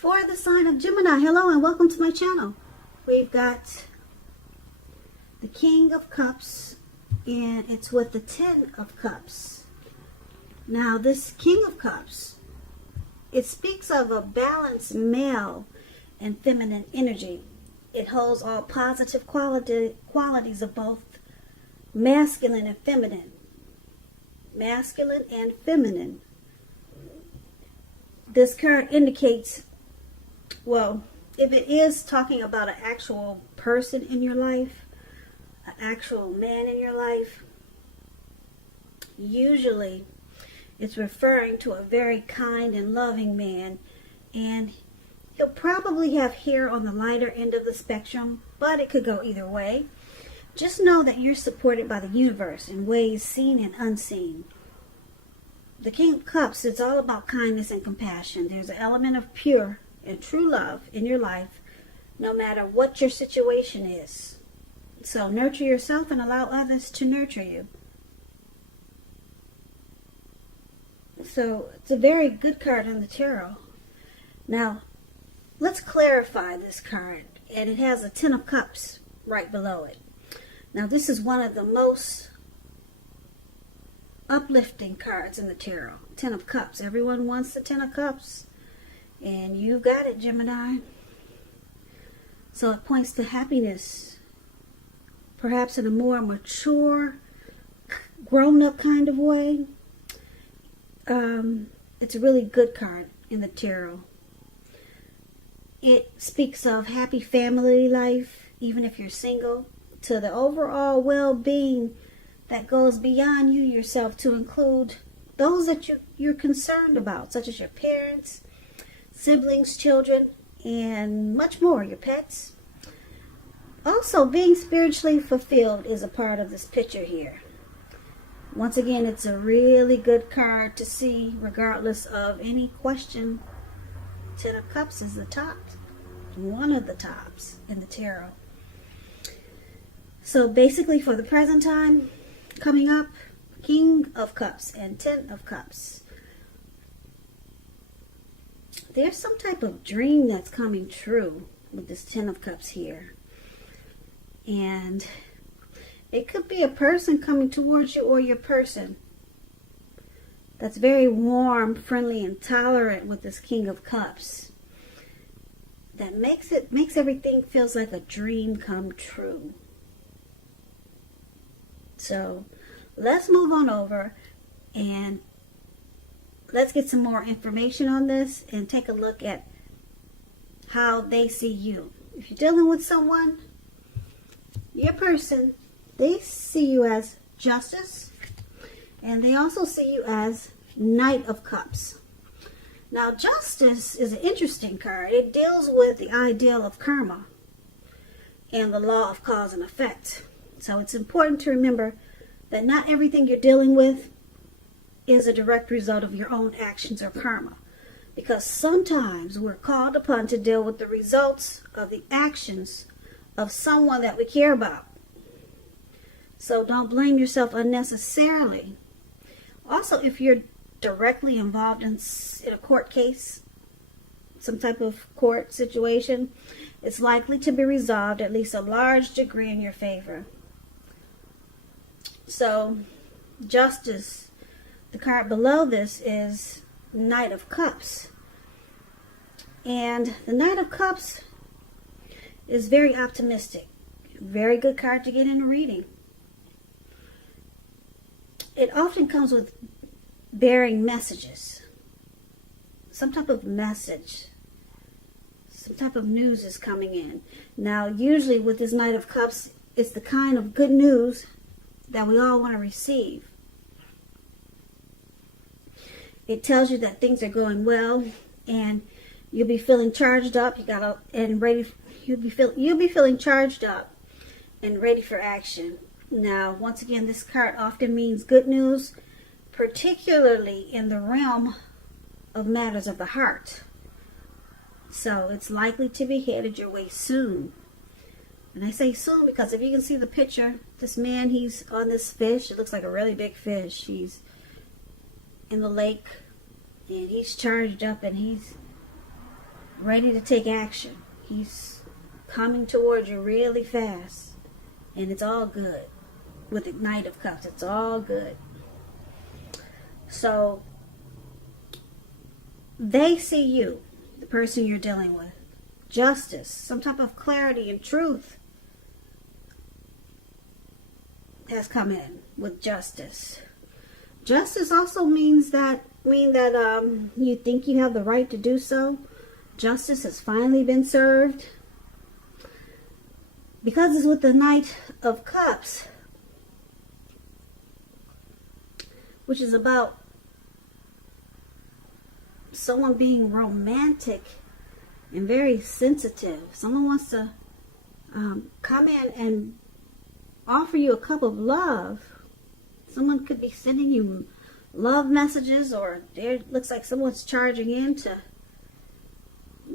For the sign of Gemini, hello and welcome to my channel. We've got the King of Cups and it's with the Ten of Cups. Now this King of Cups, it speaks of a balanced male and feminine energy. It holds all positive qualities of both masculine and feminine. Masculine and feminine. This card indicates, well, if it is talking about an actual person in your life, an actual man in your life, usually it's referring to a very kind and loving man, and he'll probably have hair on the lighter end of the spectrum, but it could go either way. Just know that you're supported by the universe in ways seen and unseen. The King of Cups, it's all about kindness and compassion. There's an element of pure and true love in your life, no matter what your situation is. So nurture yourself and allow others to nurture you. So it's a very good card in the tarot. Now, let's clarify this card. And it has a Ten of Cups right below it. Now, this is one of the most uplifting cards in the tarot. Ten of Cups. Everyone wants the Ten of Cups. And you got it, Gemini. So it points to happiness. Perhaps in a more mature, grown-up kind of way. It's a really good card in the tarot. It speaks of happy family life, even if you're single, to the overall well-being that goes beyond you yourself to include those that you're concerned about, such as your parents, siblings, children, and much more, your pets. Also, being spiritually fulfilled is a part of this picture here. Once again, it's a really good card to see regardless of any question. Ten of Cups is the top, one of the tops in the tarot. So basically for the present time, coming up, King of Cups and Ten of Cups. There's some type of dream that's coming true with this Ten of Cups here. And it could be a person coming towards you or your person that's very warm, friendly, and tolerant with this King of Cups. That makes everything feels like a dream come true. So let's move on over and let's get some more information on this and take a look at how they see you. If you're dealing with someone, your person, they see you as Justice, and they also see you as Knight of Cups. Now, Justice is an interesting card. It deals with the ideal of karma and the law of cause and effect. So it's important to remember that not everything you're dealing with is a direct result of your own actions or karma. Because sometimes we're called upon to deal with the results of the actions of someone that we care about. So don't blame yourself unnecessarily. Also, if you're directly involved in a court case, some type of court situation, it's likely to be resolved at least a large degree in your favor. So, Justice, the card below this is Knight of Cups. And the Knight of Cups is very optimistic. Very good card to get in a reading. It often comes with bearing messages. Some type of message. Some type of news is coming in. Now, usually with this Knight of Cups, it's the kind of good news that we all want to receive. It tells you that things are going well and you'll be feeling charged up. You'll be feeling charged up and ready for action. Now, once again, this card often means good news, particularly in the realm of matters of the heart. So it's likely to be headed your way soon. And I say soon because if you can see the picture, this man, he's on this fish. It looks like a really big fish. He's in the lake and he's charged up and he's ready to take action. He's coming towards you really fast. And it's all good. With the Knight of Cups, it's all good. So, they see you, the person you're dealing with. Justice, some type of clarity and truth has come in with justice. Justice also means that you think you have the right to do so. Justice has finally been served. Because it's with the Knight of Cups, which is about someone being romantic and very sensitive. Someone wants to come in and offer you a cup of love. Someone could be sending you love messages, or it looks like someone's charging in to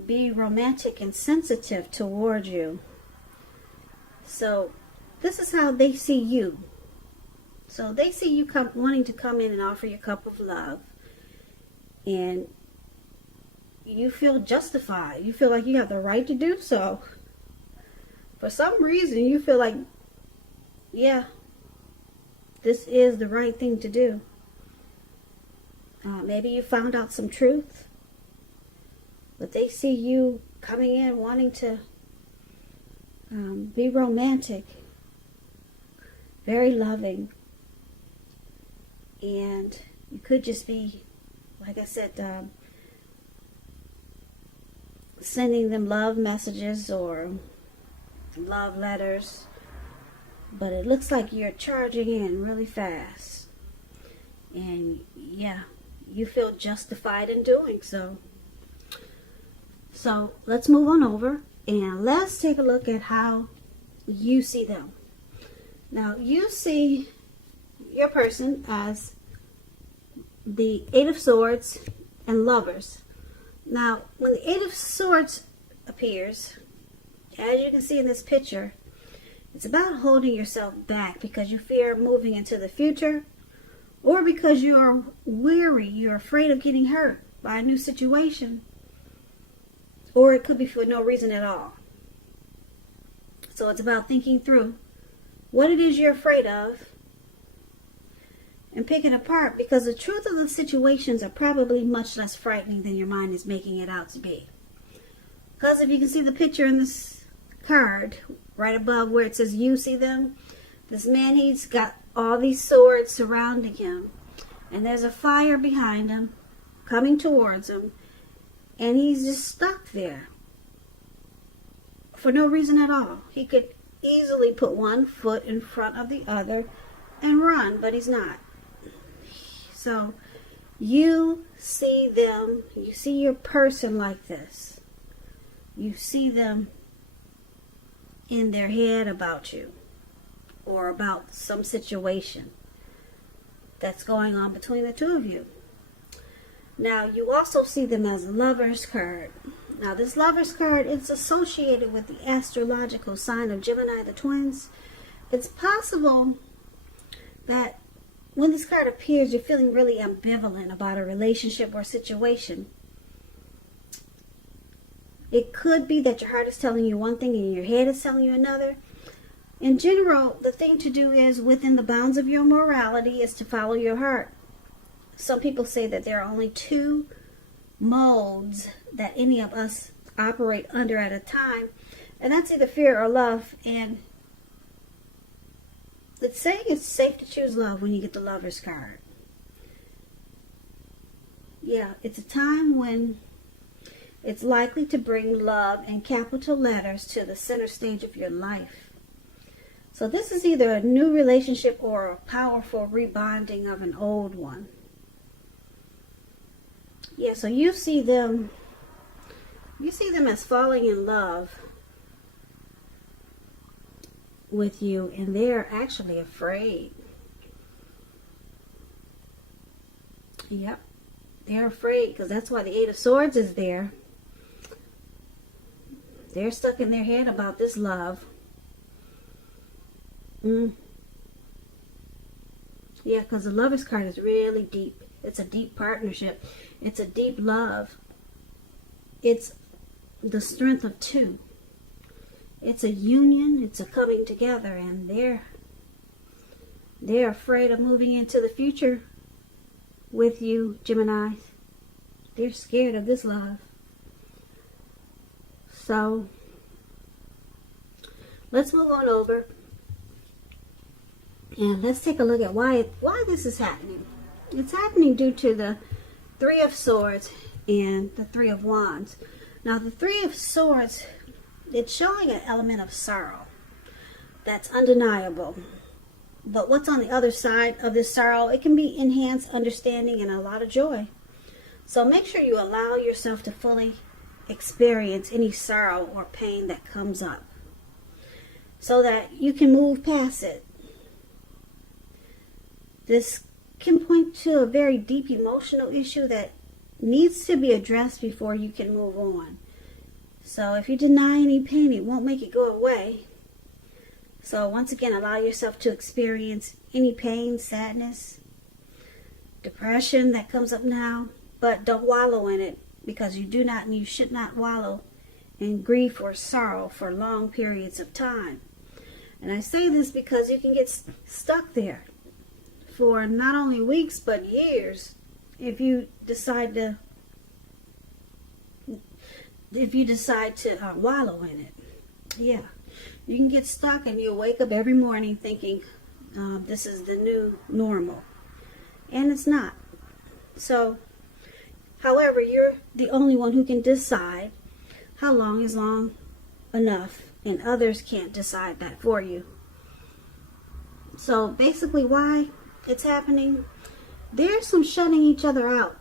be romantic and sensitive toward you. So this is how they see you. So they see you wanting to come in and offer you a cup of love. And you feel justified. You feel like you have the right to do so. For some reason, you feel like, yeah, this is the right thing to do. Maybe you found out some truth. But they see you coming in wanting to be romantic, very loving, and you could just be, like I said, sending them love messages or love letters, but it looks like you're charging in really fast, and yeah, you feel justified in doing so. So let's move on over. And let's take a look at how you see them. Now, you see your person as the Eight of Swords and Lovers. Now, when the Eight of Swords appears, as you can see in this picture, it's about holding yourself back because you fear moving into the future, or because you are weary, you're afraid of getting hurt by a new situation. Or it could be for no reason at all. So it's about thinking through what it is you're afraid of and picking apart, because the truth of the situations are probably much less frightening than your mind is making it out to be. Because if you can see the picture in this card, right above where it says you see them, this man, he's got all these swords surrounding him. And there's a fire behind him, coming towards him. And he's just stuck there for no reason at all. He could easily put one foot in front of the other and run, but he's not. So you see them, you see your person like this. You see them in their head about you or about some situation that's going on between the two of you. Now, you also see them as Lover's card. Now, this Lover's card is associated with the astrological sign of Gemini, the twins. It's possible that when this card appears, you're feeling really ambivalent about a relationship or situation. It could be that your heart is telling you one thing and your head is telling you another. In general, the thing to do is, within the bounds of your morality, is to follow your heart. Some people say that there are only two modes that any of us operate under at a time, and that's either fear or love. And it's saying it's safe to choose love when you get the Lover's card. Yeah, it's a time when it's likely to bring love in capital letters to the center stage of your life. So this is either a new relationship or a powerful rebonding of an old one. Yeah, so you see them as falling in love with you, and they're actually afraid. Yep, they're afraid because that's why the Eight of Swords is there. They're stuck in their head about this love. Yeah, because the Lover's card is really deep. It's a deep partnership. It's a deep love. It's the strength of two. It's a union, it's a coming together, and they're afraid of moving into the future with you, Gemini. They're scared of this love. So let's move on over and let's take a look at why this is happening. It's happening due to the Three of Swords and the Three of Wands. Now the Three of Swords, it's showing an element of sorrow that's undeniable. But what's on the other side of this sorrow, it can be enhanced understanding and a lot of joy. So make sure you allow yourself to fully experience any sorrow or pain that comes up so that you can move past it. This can point to a very deep emotional issue that needs to be addressed before you can move on. So if you deny any pain, it won't make it go away. So once again, allow yourself to experience any pain, sadness, depression that comes up now, but don't wallow in it, because you should not wallow in grief or sorrow for long periods of time. And I say this because you can get stuck there for not only weeks but years if you decide to wallow in it. Yeah, you can get stuck and you'll wake up every morning thinking this is the new normal, and it's not. So however, you're the only one who can decide how long is long enough, and others can't decide that for you. So basically why it's happening, there's some shutting each other out.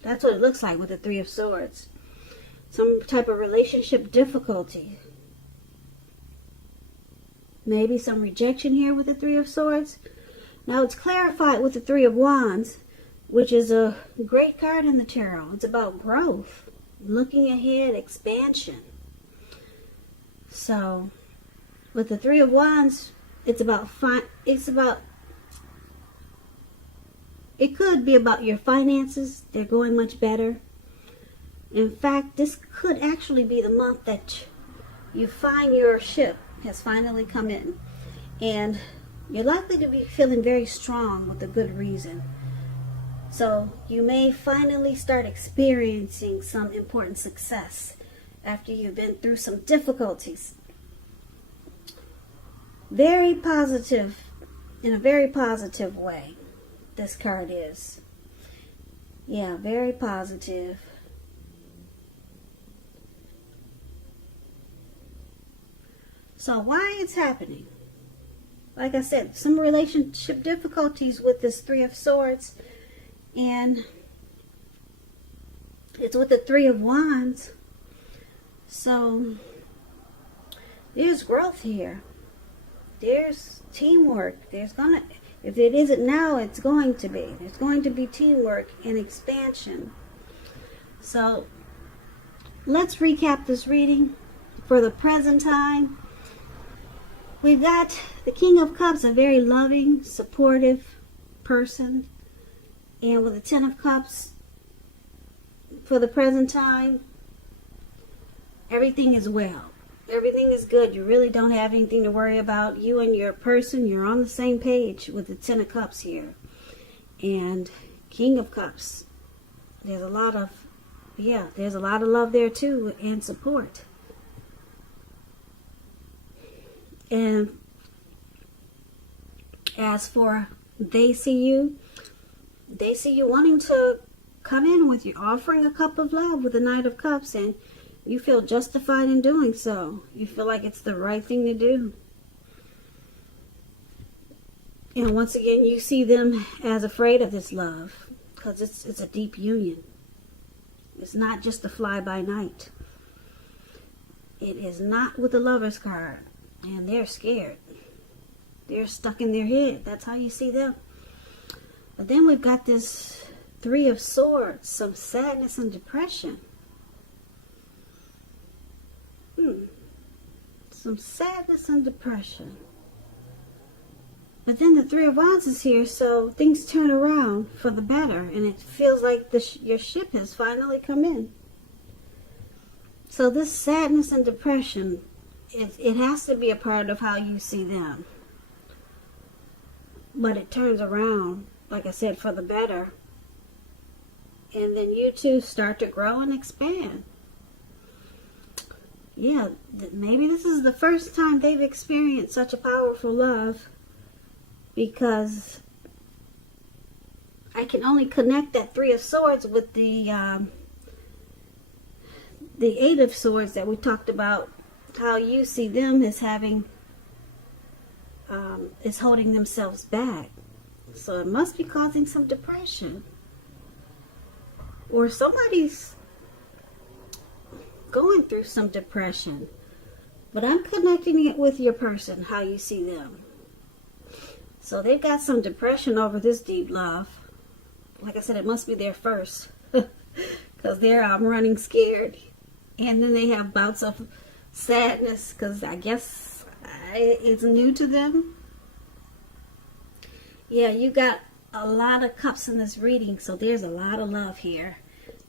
That's what it looks like with the Three of Swords. Some type of relationship difficulty. Maybe some rejection here with the Three of Swords. Now it's clarified with the Three of Wands, which is a great card in the tarot. It's about growth, looking ahead, expansion. So with the Three of Wands, it could be about your finances. They're going much better. In fact, this could actually be the month that you find your ship has finally come in, and you're likely to be feeling very strong with a good reason. So you may finally start experiencing some important success after you've been through some difficulties. Very positive, in a very positive way, this card is. Yeah, very positive. So why it's happening? Like I said, some relationship difficulties with this Three of Swords, and it's with the Three of Wands. So there's growth here. There's teamwork. If it isn't now, it's going to be. There's going to be teamwork and expansion. So let's recap this reading for the present time. We've got the King of Cups, a very loving, supportive person. And with the Ten of Cups, for the present time, everything is well. Everything is good. You really don't have anything to worry about. You and your person, you're on the same page with the Ten of Cups here. And King of Cups, there's a lot of love there too, and support. And as for they see you wanting to come in with you, offering a cup of love with the Knight of Cups, and you feel justified in doing so. You feel like it's the right thing to do. And once again, you see them as afraid of this love, because it's a deep union. It's not just a fly-by-night. It is not with the Lover's card. And they're scared. They're stuck in their head. That's how you see them. But then we've got this Three of Swords, some sadness and depression. Some sadness and depression. But then the Three of Wands is here, so things turn around for the better, and it feels like your ship has finally come in. So this sadness and depression, it has to be a part of how you see them. But it turns around, like I said, for the better. And then you two start to grow and expand. Yeah, maybe this is the first time they've experienced such a powerful love, because I can only connect that Three of Swords with the Eight of Swords that we talked about, how you see them as having, is holding themselves back. So it must be causing some depression. Or somebody's going through some depression. But I'm connecting it with your person, how you see them. So they've got some depression over this deep love. Like I said, it must be their first. Because they're running scared. And then they have bouts of sadness, because I guess it's new to them. Yeah, you got a lot of cups in this reading, so there's a lot of love here,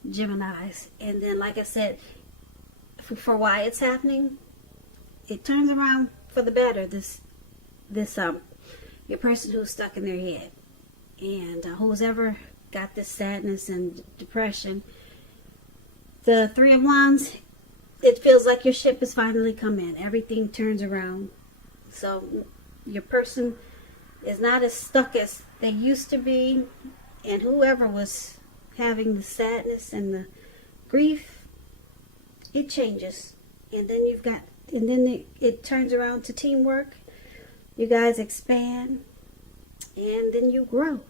Geminis. And then, like I said, for why it's happening, it turns around for the better. Your person who's stuck in their head, and who's ever got this sadness and depression, the Three of Wands, it feels like your ship has finally come in. Everything turns around. So your person is not as stuck as they used to be, and whoever was having the sadness and the grief, it changes. And then it turns around to teamwork. You guys expand, and then you grow.